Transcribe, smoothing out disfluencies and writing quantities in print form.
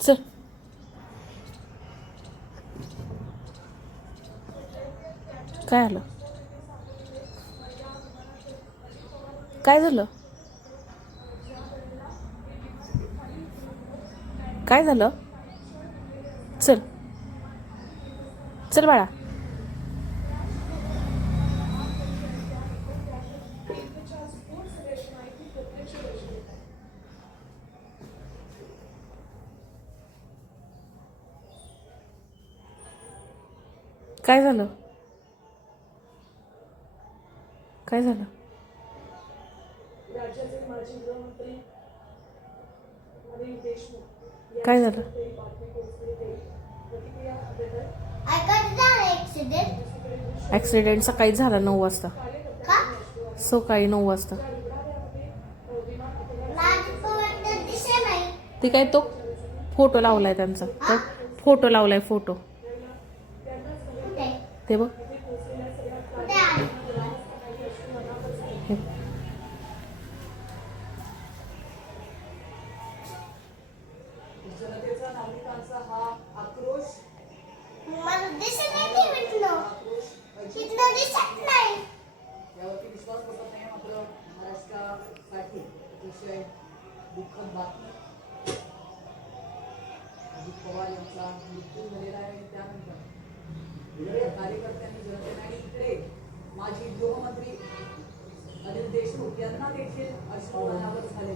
चल. काय आलं? काय झालं? काय झालं? चल. चल बाळा. काय झालं? काय झालं? काय झालं? ॲक्सिडेंट सकाळी झाला 9 वाजता. सकाळी 9 वाजता. ते काय तो फोटो लावलाय त्यांचा. फोटो लावलाय फोटो. ते बघ. जनतेचा नागरिकांचा हा आक्रोश मला दिसत नाही. यावरती विश्वास बसत नाही. मात्र महाराष्ट्रासाठी अतिशय दुःखद बातमी. अजित पवार यांचा मृत्यू झालेला आहे. त्यानंतर कार्यकर्त्यांनी जनतेने आणि इकडे माजी गृहमंत्री अनिल देशमुख यांना देखील अश्रू अनावर झाले.